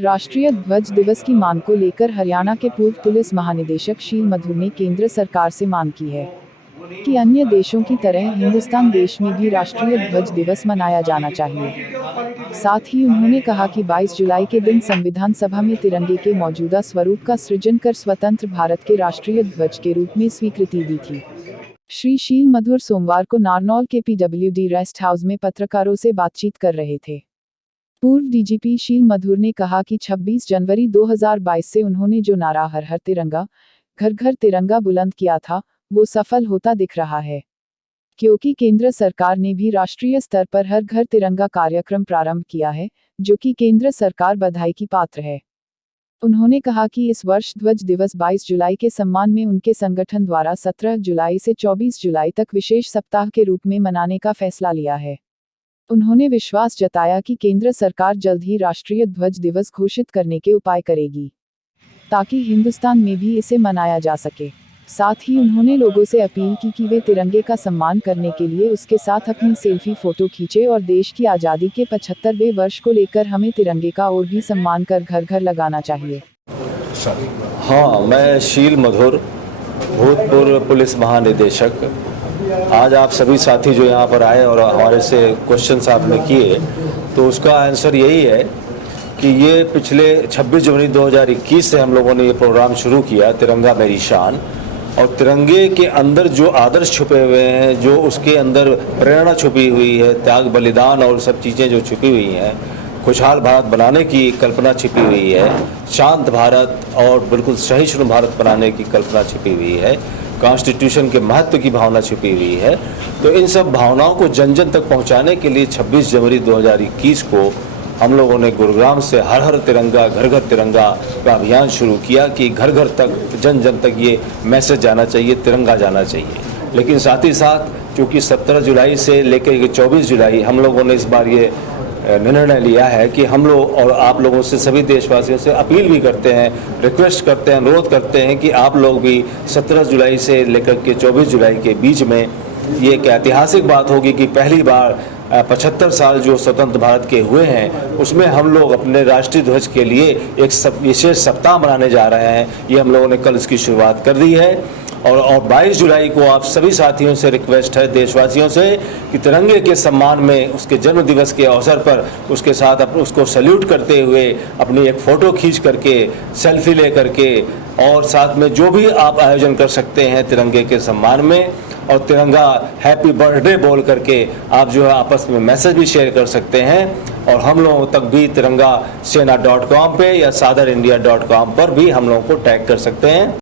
राष्ट्रीय ध्वज दिवस की मांग को लेकर हरियाणा के पूर्व पुलिस महानिदेशक शील मधुर ने केंद्र सरकार से मांग की है कि अन्य देशों की तरह हिंदुस्तान देश में भी राष्ट्रीय ध्वज दिवस मनाया जाना चाहिए। साथ ही उन्होंने कहा कि 22 जुलाई के दिन संविधान सभा में तिरंगे के मौजूदा स्वरूप का सृजन कर स्वतंत्र भारत के राष्ट्रीय ध्वज के रूप में स्वीकृति दी थी। श्री शील मधुर सोमवार को नारनौल के PWD रेस्ट हाउस में पत्रकारों से बातचीत कर रहे थे। पूर्व डीजीपी शील मधुर ने कहा कि 26 जनवरी 2022 से उन्होंने जो नारा हर हर तिरंगा, घर घर तिरंगा बुलंद किया था, वो सफल होता दिख रहा है, क्योंकि केंद्र सरकार ने भी राष्ट्रीय स्तर पर हर घर तिरंगा कार्यक्रम प्रारंभ किया है, जो कि केंद्र सरकार बधाई की पात्र है। उन्होंने कहा कि इस वर्ष ध्वज दिवस 22 जुलाई के सम्मान में उनके संगठन द्वारा 17 जुलाई से 24 जुलाई तक विशेष सप्ताह के रूप में मनाने का फैसला लिया है। उन्होंने विश्वास जताया कि केंद्र सरकार जल्द ही राष्ट्रीय ध्वज दिवस घोषित करने के उपाय करेगी, ताकि हिंदुस्तान में भी इसे मनाया जा सके। साथ ही उन्होंने लोगों से अपील की कि वे तिरंगे का सम्मान करने के लिए उसके साथ अपनी सेल्फी फोटो खींचे और देश की आज़ादी के 75वें वर्ष को लेकर हमें तिरंगे का और भी सम्मान कर घर घर लगाना चाहिए। हाँ, मैं शील मधुर, भूतपूर्व पुलिस महानिदेशक। आज आप सभी साथी जो यहाँ पर आए और हमारे से क्वेश्चन आपने किए, तो उसका आंसर यही है कि ये पिछले 26 जनवरी 2021 से हम लोगों ने ये प्रोग्राम शुरू किया, तिरंगा मेरी शान। और तिरंगे के अंदर जो आदर्श छुपे हुए हैं, जो उसके अंदर प्रेरणा छुपी हुई है, त्याग बलिदान और सब चीज़ें जो छुपी हुई हैं, खुशहाल भारत बनाने की कल्पना छिपी हुई है, शांत भारत और बिल्कुल सहिष्णु भारत बनाने की कल्पना छिपी हुई है, कॉन्स्टिट्यूशन के महत्व की भावना छिपी हुई है। तो इन सब भावनाओं को जन जन तक पहुंचाने के लिए 26 जनवरी 2021 को हम लोगों ने गुरुग्राम से हर हर तिरंगा, घर घर तिरंगा का अभियान शुरू किया कि घर घर तक, जन जन तक ये मैसेज जाना चाहिए, तिरंगा जाना चाहिए। लेकिन साथ ही साथ चूँकि 17 जुलाई से लेकर 24 जुलाई हम लोगों ने इस बार ये निर्णय लिया है कि हम लोग और आप लोगों से, सभी देशवासियों से अपील भी करते हैं, रिक्वेस्ट करते हैं, अनुरोध करते हैं कि आप लोग भी 17 जुलाई से लेकर के 24 जुलाई के बीच में ये एक ऐतिहासिक बात होगी कि पहली बार 75 साल जो स्वतंत्र भारत के हुए हैं, उसमें हम लोग अपने राष्ट्रीय ध्वज के लिए एक विशेष सप्ताह मनाने जा रहे हैं। ये हम लोगों ने कल इसकी शुरुआत कर दी है। और 22 जुलाई को आप सभी साथियों से रिक्वेस्ट है, देशवासियों से, कि तिरंगे के सम्मान में उसके जन्म दिवस के अवसर पर उसके साथ उसको सैल्यूट करते हुए अपनी एक फ़ोटो खींच करके, सेल्फी ले करके, और साथ में जो भी आप आयोजन कर सकते हैं तिरंगे के सम्मान में, और तिरंगा हैप्पी बर्थडे बोल करके आप जो है आपस में मैसेज भी शेयर कर सकते हैं। और हम लोगों तक भी तिरंगा सेना.com पे या sadrindia.com पर भी हम लोगों को टैग कर सकते हैं।